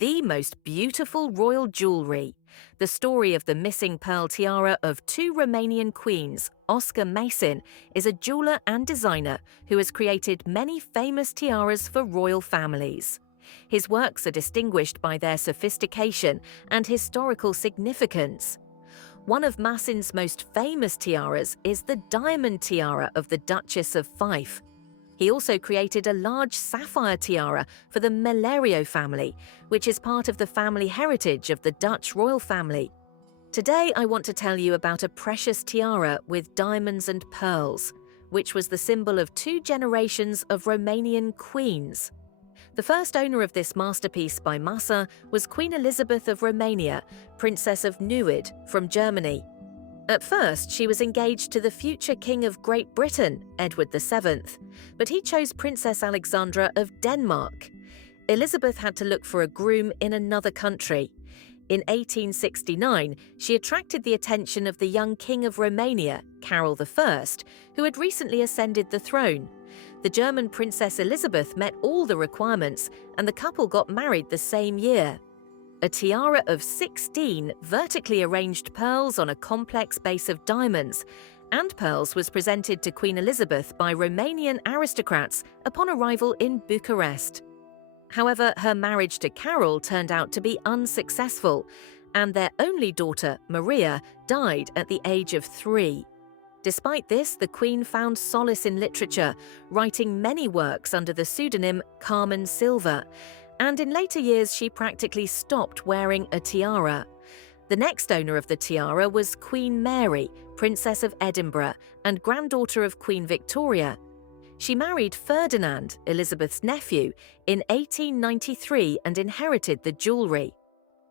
the most beautiful royal jewelry. The story of the missing pearl tiara of two Romanian queens, Oscar Mason, is a jeweler and designer who has created many famous tiaras for royal families. His works are distinguished by their sophistication and historical significance. One of Mason's most famous tiaras is the diamond tiara of the Duchess of Fife. He also created a large sapphire tiara for the Melerio family, which is part of the family heritage of the Dutch royal family. Today I want to tell you about a precious tiara with diamonds and pearls, which was the symbol of two generations of Romanian queens. The first owner of this masterpiece by Masa was Queen Elizabeth of Romania, Princess of Neuwied from Germany. At first, she was engaged to the future King of Great Britain, Edward VII, but he chose Princess Alexandra of Denmark. Elizabeth had to look for a groom in another country. In 1869, she attracted the attention of the young King of Romania, Carol I, who had recently ascended the throne. The German Princess Elizabeth met all the requirements, and the couple got married the same year. A tiara of 16 vertically arranged pearls on a complex base of diamonds and pearls was presented to Queen Elizabeth by Romanian aristocrats upon arrival in Bucharest. However, her marriage to Carol turned out to be unsuccessful, and their only daughter, Maria, died at the age of 3. Despite this, the Queen found solace in literature, writing many works under the pseudonym Carmen Silva, and in later years she practically stopped wearing a tiara. The next owner of the tiara was Queen Mary, Princess of Edinburgh and granddaughter of Queen Victoria. She married Ferdinand, Elizabeth's nephew, in 1893 and inherited the jewelry.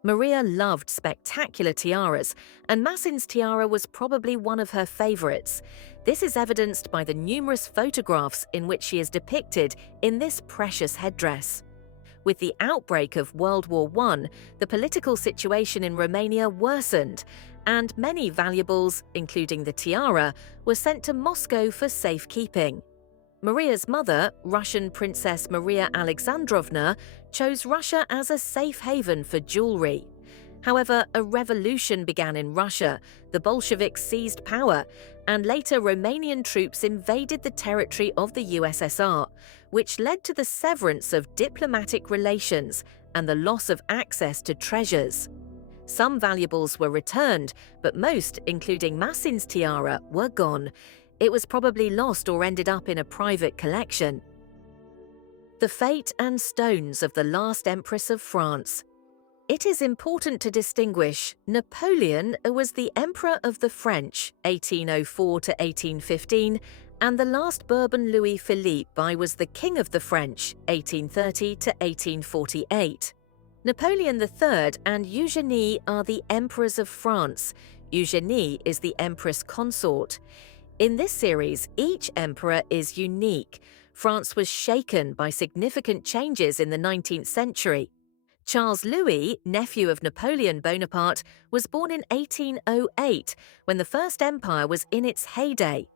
Maria loved spectacular tiaras, and Mason's tiara was probably one of her favorites. This is evidenced by the numerous photographs in which she is depicted in this precious headdress. With the outbreak of World War I, the political situation in Romania worsened, and many valuables, including the tiara, were sent to Moscow for safekeeping. Maria's mother, Russian Princess Maria Alexandrovna, chose Russia as a safe haven for jewelry. However, a revolution began in Russia, the Bolsheviks seized power, and later Romanian troops invaded the territory of the USSR, which led to the severance of diplomatic relations and the loss of access to treasures. Some valuables were returned, but most, including Mason's tiara, were gone. It was probably lost or ended up in a private collection. The fate and stones of the last Empress of France. It is important to distinguish Napoleon was the Emperor of the French, 1804 to 1815, and the last Bourbon Louis Philippe was the King of the French, 1830 to 1848. Napoleon III and Eugénie are the Emperors of France. Eugénie is the Empress Consort. In this series, each emperor is unique. France was shaken by significant changes in the 19th century. Charles Louis, nephew of Napoleon Bonaparte, was born in 1808, when the First Empire was in its heyday.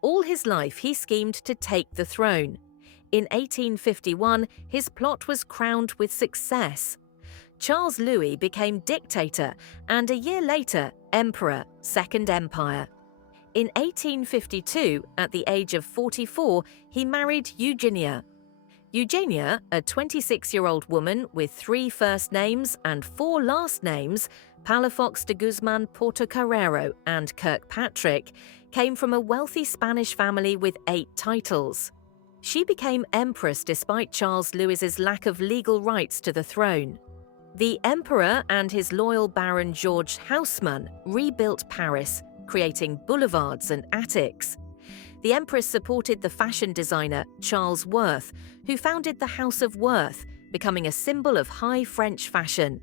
All his life he schemed to take the throne. In 1851, his plot was crowned with success. Charles Louis became dictator and a year later, emperor, Second Empire. In 1852, at the age of 44, he married Eugenia. Eugenia, a 26-year-old woman with 3 first names and 4 last names, Palafox de Guzman Portocarrero and Kirkpatrick, came from a wealthy Spanish family with 8 titles. She became empress despite Charles Louis's lack of legal rights to the throne. The emperor and his loyal Baron George Haussmann rebuilt Paris, creating boulevards and attics. The Empress supported the fashion designer Charles Worth, who founded the House of Worth, becoming a symbol of high French fashion.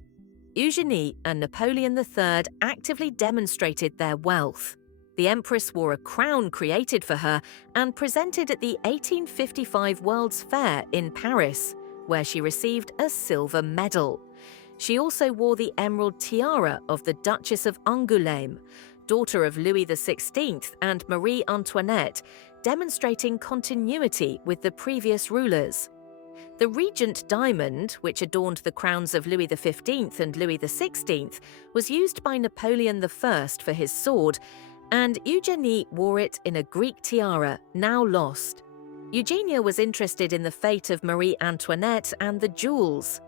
Eugénie and Napoleon III actively demonstrated their wealth. The Empress wore a crown created for her and presented at the 1855 World's Fair in Paris, where she received a silver medal. She also wore the emerald tiara of the Duchess of Angoulême, daughter of Louis XVI and Marie Antoinette, demonstrating continuity with the previous rulers. The Regent diamond, which adorned the crowns of Louis XV and Louis XVI, was used by Napoleon I for his sword, and Eugenie wore it in a Greek tiara, now lost. Eugenia was interested in the fate of Marie Antoinette and the jewels.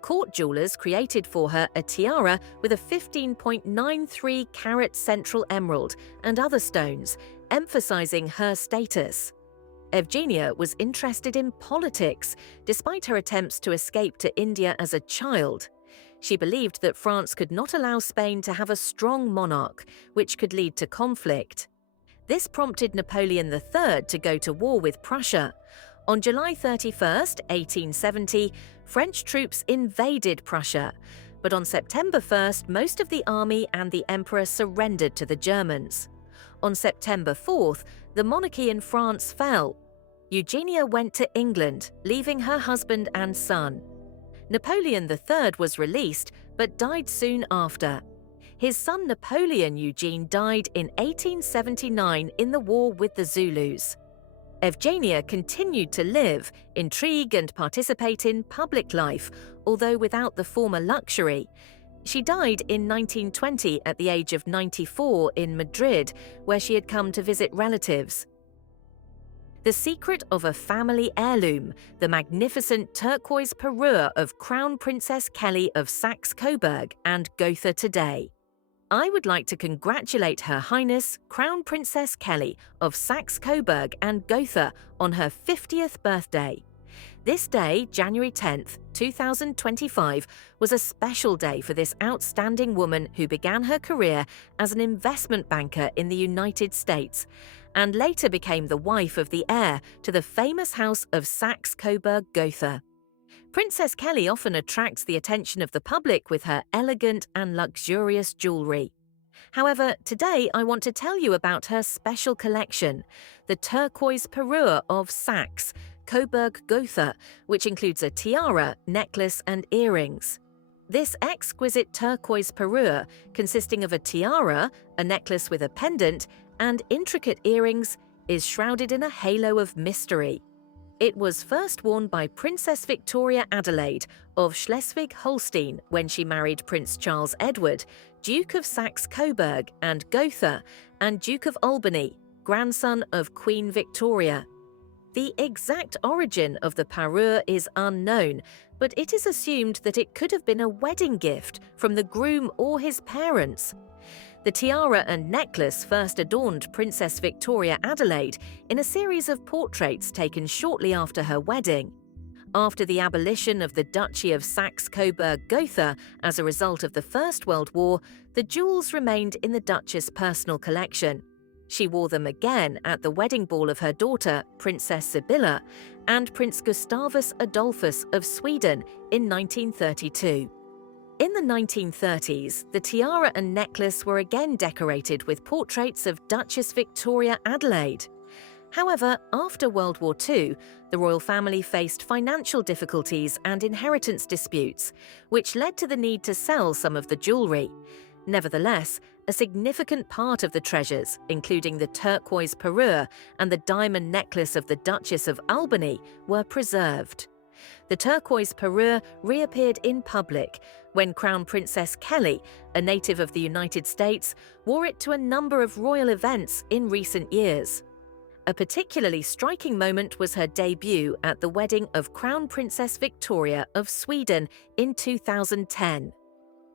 Court jewelers created for her a tiara with a 15.93-carat central emerald and other stones, emphasizing her status. Evgenia was interested in politics, despite her attempts to escape to India as a child. She believed that France could not allow Spain to have a strong monarch, which could lead to conflict. This prompted Napoleon III to go to war with Prussia. On July 31, 1870, French troops invaded Prussia, but on September 1, most of the army and the emperor surrendered to the Germans. On September 4, the monarchy in France fell. Eugenia went to England, leaving her husband and son. Napoleon III was released, but died soon after. His son Napoleon Eugene died in 1879 in the war with the Zulus. Evgenia continued to live, intrigue and participate in public life, although without the former luxury. She died in 1920 at the age of 94 in Madrid, where she had come to visit relatives. The secret of a family heirloom, the magnificent turquoise parure of Crown Princess Kelly of Saxe-Coburg and Gotha today. I would like to congratulate Her Highness Crown Princess Kelly of Saxe-Coburg and Gotha on her 50th birthday. This day, January 10th, 2025, was a special day for this outstanding woman who began her career as an investment banker in the United States and later became the wife of the heir to the famous house of Saxe-Coburg-Gotha. Princess Kelly often attracts the attention of the public with her elegant and luxurious jewelry. However, today I want to tell you about her special collection, the turquoise parure of Saxe-Coburg-Gotha, which includes a tiara, necklace, and earrings. This exquisite turquoise parure, consisting of a tiara, a necklace with a pendant, and intricate earrings, is shrouded in a halo of mystery. It was first worn by Princess Victoria Adelaide of Schleswig-Holstein when she married Prince Charles Edward, Duke of Saxe-Coburg and Gotha, and Duke of Albany, grandson of Queen Victoria. The exact origin of the parure is unknown, but it is assumed that it could have been a wedding gift from the groom or his parents. The tiara and necklace first adorned Princess Victoria Adelaide in a series of portraits taken shortly after her wedding. After the abolition of the Duchy of Saxe-Coburg-Gotha as a result of the First World War, the jewels remained in the Duchess' personal collection. She wore them again at the wedding ball of her daughter, Princess Sibylla, and Prince Gustavus Adolphus of Sweden in 1932. In the 1930s, the tiara and necklace were again decorated with portraits of Duchess Victoria Adelaide. However, after World War II, the royal family faced financial difficulties and inheritance disputes, which led to the need to sell some of the jewelry. Nevertheless, a significant part of the treasures, including the turquoise parure and the diamond necklace of the Duchess of Albany, were preserved. The turquoise parure reappeared in public when Crown Princess Kelly, a native of the United States, wore it to a number of royal events in recent years. A particularly striking moment was her debut at the wedding of Crown Princess Victoria of Sweden in 2010.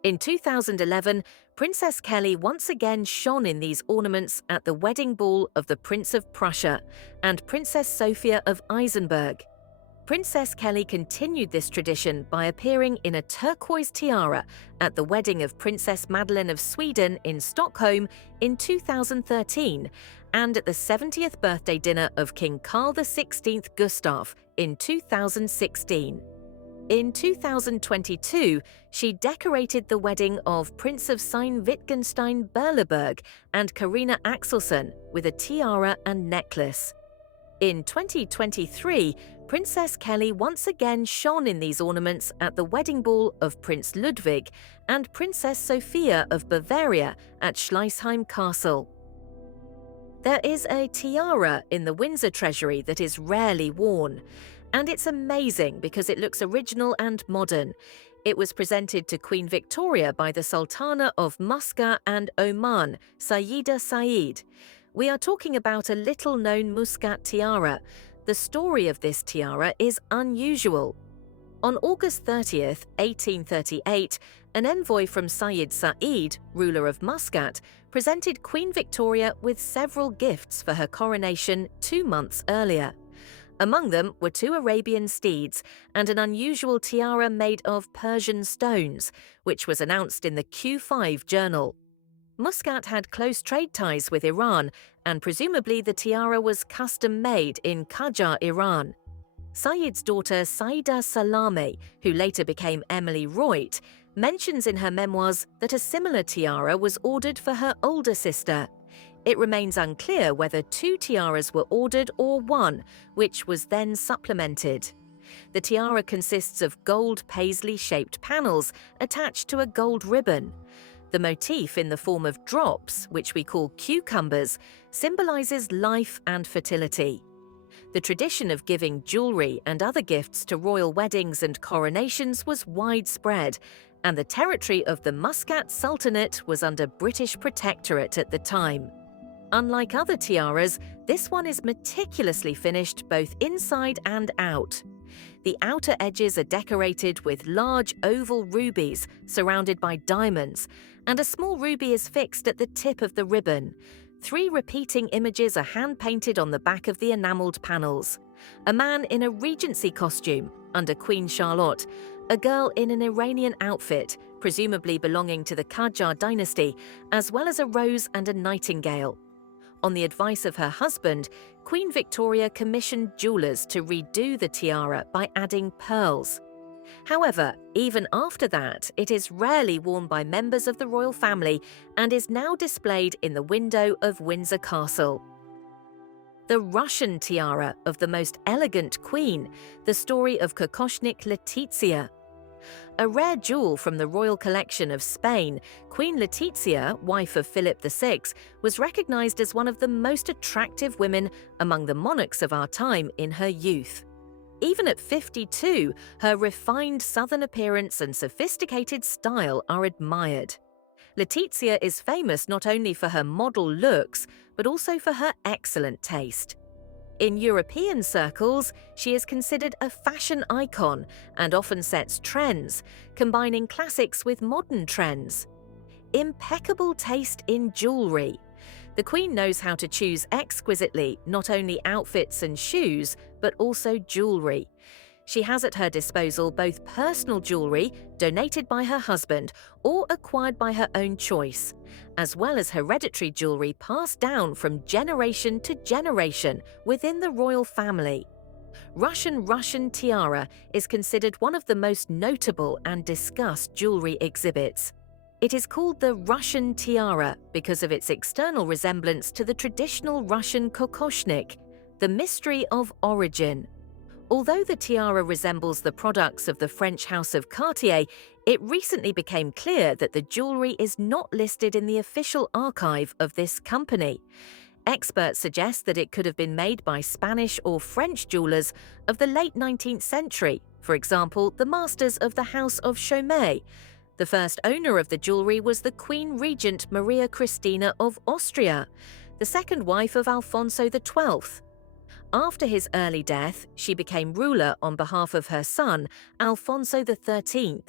In 2011, Princess Kelly once again shone in these ornaments at the wedding ball of the Prince of Prussia and Princess Sophia of Eisenberg. Princess Kelly continued this tradition by appearing in a turquoise tiara at the wedding of Princess Madeleine of Sweden in Stockholm in 2013 and at the 70th birthday dinner of King Carl XVI Gustaf in 2016. In 2022, she decorated the wedding of Prince of Wittgenstein-Berleburg and Karina Axelsson with a tiara and necklace. In 2023, Princess Kelly once again shone in these ornaments at the wedding ball of Prince Ludwig and Princess Sophia of Bavaria at Schleißheim Castle. There is a tiara in the Windsor Treasury that is rarely worn. And it's amazing because it looks original and modern. It was presented to Queen Victoria by the Sultana of Muscat and Oman, Sayyida Said. We are talking about a little-known Muscat tiara. The story of this tiara is unusual. On August 30th, 1838, an envoy from Sayyid Said, ruler of Muscat, presented Queen Victoria with several gifts for her coronation 2 months earlier. Among them were 2 Arabian steeds and an unusual tiara made of Persian stones, which was announced in the Q5 journal. Muscat had close trade ties with Iran, and presumably the tiara was custom-made in Qajar, Iran. Sayyid's daughter Saida Salame, who later became Emily Royt, mentions in her memoirs that a similar tiara was ordered for her older sister. It remains unclear whether 2 tiaras were ordered or 1, which was then supplemented. The tiara consists of gold paisley-shaped panels attached to a gold ribbon. The motif in the form of drops, which we call cucumbers, symbolizes life and fertility. The tradition of giving jewelry and other gifts to royal weddings and coronations was widespread, and the territory of the Muscat Sultanate was under British protectorate at the time. Unlike other tiaras, this one is meticulously finished both inside and out. The outer edges are decorated with large oval rubies surrounded by diamonds, and a small ruby is fixed at the tip of the ribbon. 3 repeating images are hand-painted on the back of the enameled panels. A man in a Regency costume, under Queen Charlotte, a girl in an Iranian outfit, presumably belonging to the Qajar dynasty, as well as a rose and a nightingale. On the advice of her husband, Queen Victoria commissioned jewelers to redo the tiara by adding pearls. However, even after that, it is rarely worn by members of the royal family and is now displayed in the window of Windsor Castle. The Russian tiara of the most elegant queen, the story of Kokoshnik Letizia. A rare jewel from the royal collection of Spain, Queen Letizia, wife of Philip VI, was recognized as one of the most attractive women among the monarchs of our time in her youth. Even at 52, her refined southern appearance and sophisticated style are admired. Letizia is famous not only for her model looks, but also for her excellent taste. In European circles, she is considered a fashion icon and often sets trends, combining classics with modern trends. Impeccable taste in jewelry. The Queen knows how to choose exquisitely not only outfits and shoes, but also jewelry. She has at her disposal both personal jewelry, donated by her husband, or acquired by her own choice, as well as hereditary jewelry passed down from generation to generation within the royal family. Russian tiara is considered one of the most notable and discussed jewelry exhibits. It is called the Russian tiara because of its external resemblance to the traditional Russian kokoshnik, the mystery of origin. Although the tiara resembles the products of the French house of Cartier, it recently became clear that the jewelry is not listed in the official archive of this company. Experts suggest that it could have been made by Spanish or French jewelers of the late 19th century, for example, the masters of the House of Chaumet. The first owner of the jewelry was the Queen Regent Maria Christina of Austria, the second wife of Alfonso XII. After his early death, she became ruler on behalf of her son, Alfonso XIII.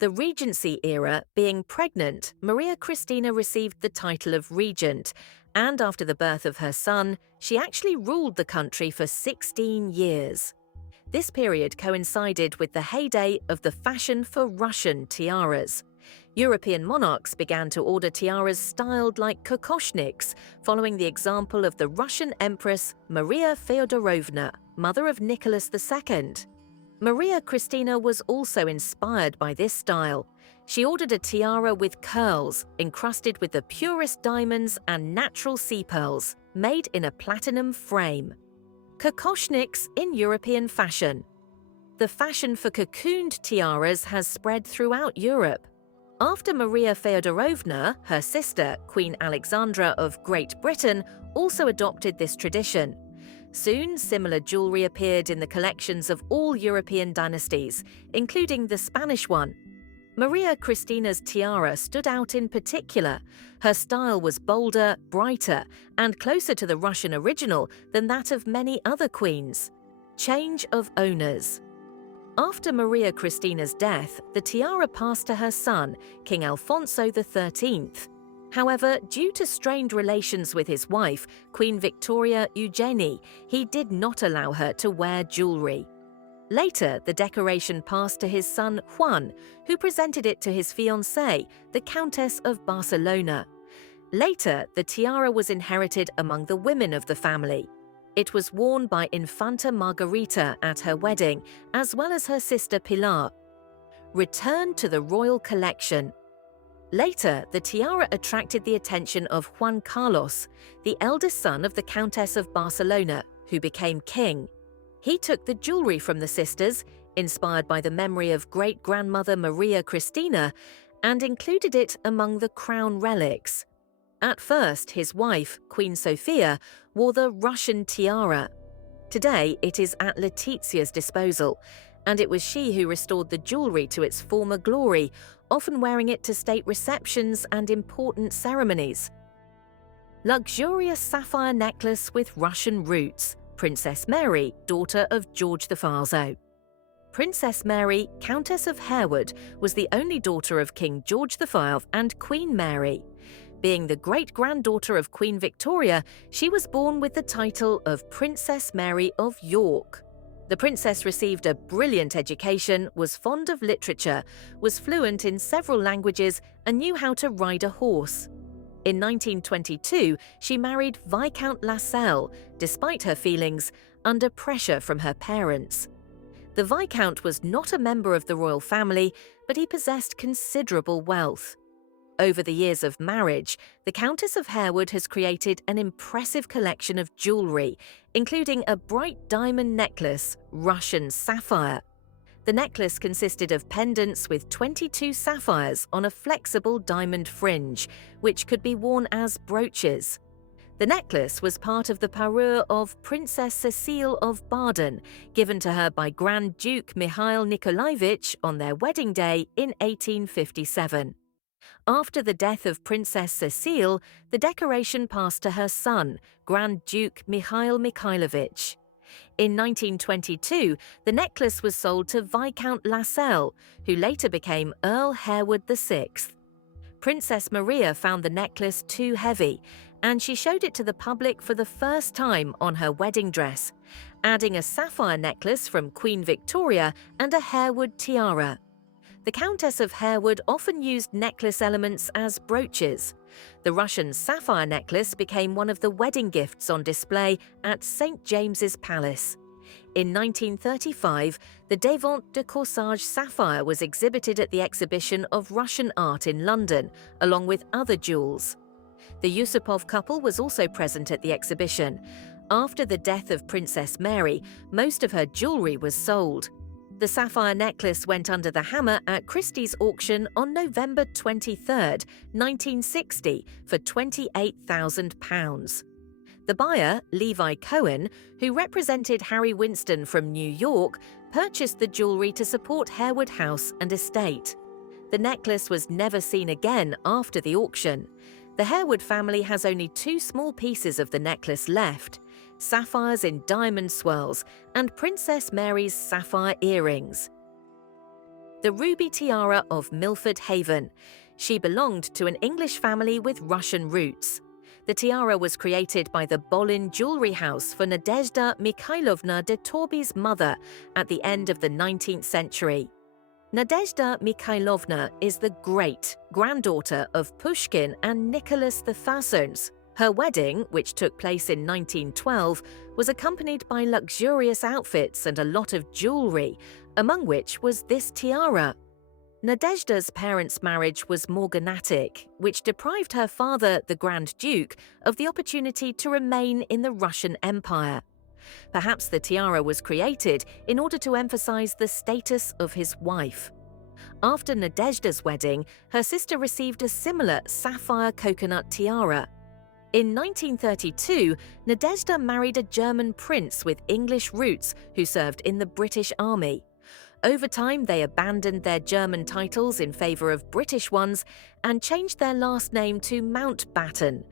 The Regency era, being pregnant, Maria Christina received the title of regent, and after the birth of her son, she actually ruled the country for 16 years. This period coincided with the heyday of the fashion for Russian tiaras. European monarchs began to order tiaras styled like kokoshniks, following the example of the Russian Empress Maria Feodorovna, mother of Nicholas II. Maria Christina was also inspired by this style. She ordered a tiara with curls, encrusted with the purest diamonds and natural sea pearls, made in a platinum frame. Kokoshniks in European fashion. The fashion for cocooned tiaras has spread throughout Europe. After Maria Feodorovna, her sister, Queen Alexandra of Great Britain, also adopted this tradition. Soon, similar jewelry appeared in the collections of all European dynasties, including the Spanish one. Maria Christina's tiara stood out in particular. Her style was bolder, brighter, and closer to the Russian original than that of many other queens. Change of owners. After Maria Christina's death, the tiara passed to her son, King Alfonso XIII. However, due to strained relations with his wife, Queen Victoria Eugenie, he did not allow her to wear jewelry. Later, the decoration passed to his son Juan, who presented it to his fiancée, the Countess of Barcelona. Later, the tiara was inherited among the women of the family. It was worn by Infanta Margarita at her wedding, as well as her sister Pilar. Return to the royal collection. Later, the tiara attracted the attention of Juan Carlos, the eldest son of the Countess of Barcelona, who became king. He took the jewelry from the sisters, inspired by the memory of great-grandmother Maria Christina, and included it among the crown relics. At first, his wife, Queen Sofia, wore the Russian tiara. Today, it is at Letizia's disposal, and it was she who restored the jewelry to its former glory, often wearing it to state receptions and important ceremonies. Luxurious sapphire necklace with Russian roots. Princess Mary, daughter of George the Farzo. Princess Mary, Countess of Harewood, was the only daughter of King George V and Queen Mary. Being the great-granddaughter of Queen Victoria, she was born with the title of Princess Mary of York. The princess received a brilliant education, was fond of literature, was fluent in several languages, and knew how to ride a horse. In 1922, she married Viscount Lascelles, despite her feelings, under pressure from her parents. The Viscount was not a member of the royal family, but he possessed considerable wealth. Over the years of marriage, the Countess of Harewood has created an impressive collection of jewelry, including a bright diamond necklace, Russian sapphire. The necklace consisted of pendants with 22 sapphires on a flexible diamond fringe, which could be worn as brooches. The necklace was part of the parure of Princess Cecile of Baden, given to her by Grand Duke Mikhail Nikolaevich on their wedding day in 1857. After the death of Princess Cecile, the decoration passed to her son, Grand Duke Mikhail Mikhailovich. In 1922, the necklace was sold to Viscount Lascelles, who later became Earl Harewood VI. Princess Maria found the necklace too heavy, and she showed it to the public for the first time on her wedding dress, adding a sapphire necklace from Queen Victoria and a Harewood tiara. The Countess of Harewood often used necklace elements as brooches. The Russian sapphire necklace became one of the wedding gifts on display at St. James's Palace. In 1935, the Devant de Corsage sapphire was exhibited at the exhibition of Russian art in London, along with other jewels. The Yusupov couple was also present at the exhibition. After the death of Princess Mary, most of her jewelry was sold. The sapphire necklace went under the hammer at Christie's auction on November 23, 1960, for £28,000. The buyer, Levi Cohen, who represented Harry Winston from New York, purchased the jewelry to support Harewood House and estate. The necklace was never seen again after the auction. The Harewood family has only 2 small pieces of the necklace left: sapphires in diamond swirls and Princess Mary's sapphire earrings. The ruby tiara of Milford Haven. She belonged to an English family with Russian roots. The tiara was created by the Bolin jewelry house for Nadezhda Mikhailovna de Torby's mother at the end of the 19th century. Nadezhda Mikhailovna is the great-granddaughter of Pushkin and Nicholas I. Her wedding, which took place in 1912, was accompanied by luxurious outfits and a lot of jewelry, among which was this tiara. Nadezhda's parents' marriage was morganatic, which deprived her father, the Grand Duke, of the opportunity to remain in the Russian Empire. Perhaps the tiara was created in order to emphasize the status of his wife. After Nadezhda's wedding, her sister received a similar sapphire coconut tiara. In 1932, Nadezhda married a German prince with English roots who served in the British Army. Over time, they abandoned their German titles in favor of British ones and changed their last name to Mountbatten.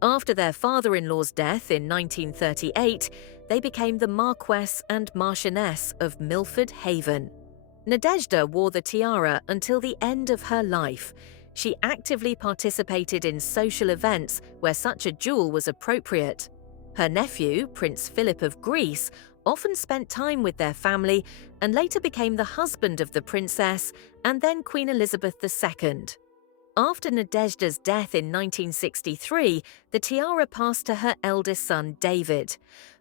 After their father-in-law's death in 1938, they became the Marquess and Marchioness of Milford Haven. Nadezhda wore the tiara until the end of her life. She actively participated in social events where such a jewel was appropriate. Her nephew, Prince Philip of Greece, often spent time with their family and later became the husband of the princess and then Queen Elizabeth II. After Nadezhda's death in 1963, the tiara passed to her eldest son, David.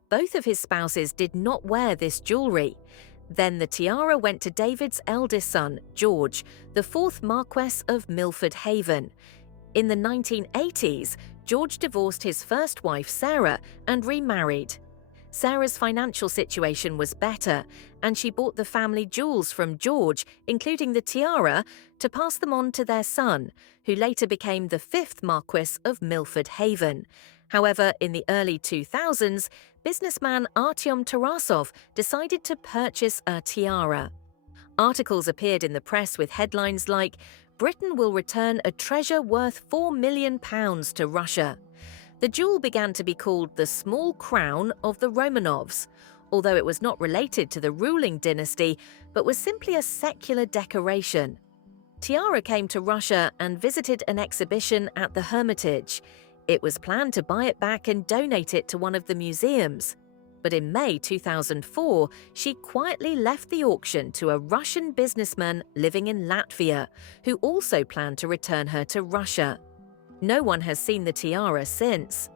Both of his spouses did not wear this jewelry. Then the tiara went to David's eldest son, George, the fourth Marquess of Milford Haven. In the 1980s, George divorced his first wife, Sarah, and remarried. Sarah's financial situation was better, and she bought the family jewels from George, including the tiara, to pass them on to their son, who later became the fifth Marquess of Milford Haven. However, in the early 2000s, businessman Artyom Tarasov decided to purchase a tiara. Articles appeared in the press with headlines like, "Britain will return a treasure worth £4 million to Russia." The jewel began to be called the small crown of the Romanovs, although it was not related to the ruling dynasty, but was simply a secular decoration. Tiara came to Russia and visited an exhibition at the Hermitage. It was planned to buy it back and donate it to one of the museums. But in May 2004, she quietly left the auction to a Russian businessman living in Latvia, who also planned to return her to Russia. No one has seen the tiara since.